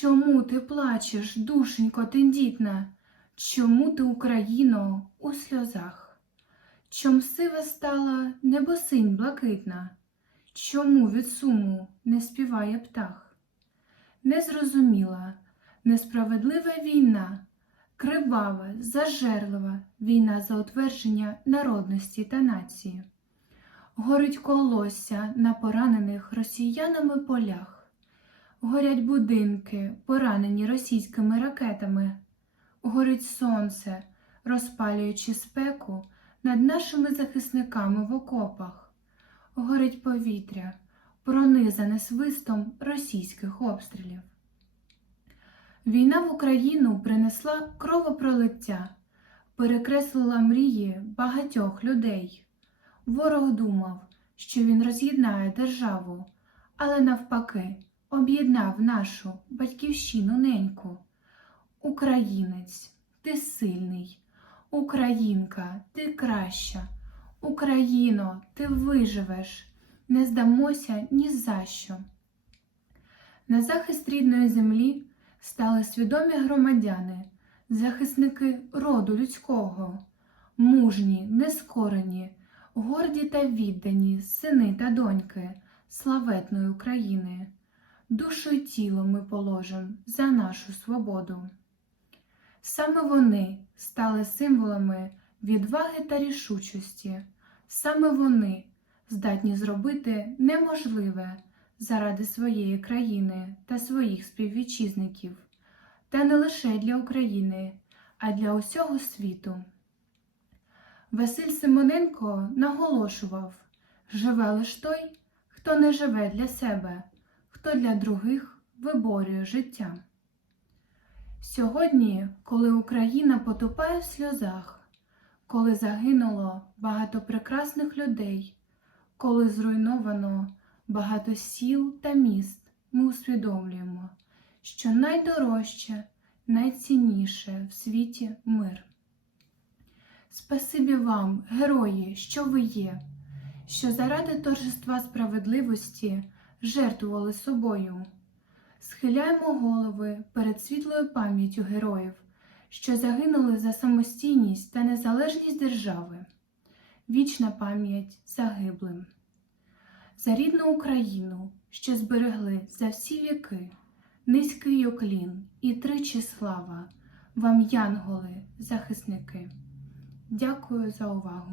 Чому ти плачеш, душенько тендітна? Чому ти, Україно, у сльозах? Чом сива стала небосинь блакитна? Чому від суму не співає птах? Незрозуміла, несправедлива війна, кривава, зажерлива війна за утвердження народності та нації. Горить колосся на поранених росіянами полях. Горять будинки, поранені російськими ракетами. Горить сонце, розпалюючи спеку над нашими захисниками в окопах. Горить повітря, пронизане свистом російських обстрілів. Війна в Україну принесла кровопролиття, перекреслила мрії багатьох людей. Ворог думав, що він роз'єднає державу, але навпаки об'єднав нашу батьківщину неньку. Українець, ти сильний, Українка, ти краща, Україно, ти виживеш, не здамося ні за що. На захист рідної землі стали свідомі громадяни, захисники роду людського, мужні, нескорені, горді та віддані сини та доньки славетної України. Душу й тіло ми положим за нашу свободу. Саме вони стали символами відваги та рішучості, саме вони здатні зробити неможливе заради своєї країни та своїх співвітчизників, та не лише для України, а для усього світу. Василь Симоненко наголошував: живе лиш той, хто не живе для себе, хто для других виборює життя. Сьогодні, коли Україна потопає в сльозах, коли загинуло багато прекрасних людей, коли зруйновано багато сіл та міст, ми усвідомлюємо, що найдорожче, найцінніше в світі мир. Спасибі вам, герої, що ви є, що заради торжества справедливості жертвували собою. Схиляємо голови перед світлою пам'яттю героїв, що загинули за самостійність та незалежність держави. Вічна пам'ять загиблим. За рідну Україну, що зберегли за всі віки, низький уклін і тричі слава вам, янголи, захисники. Дякую за увагу!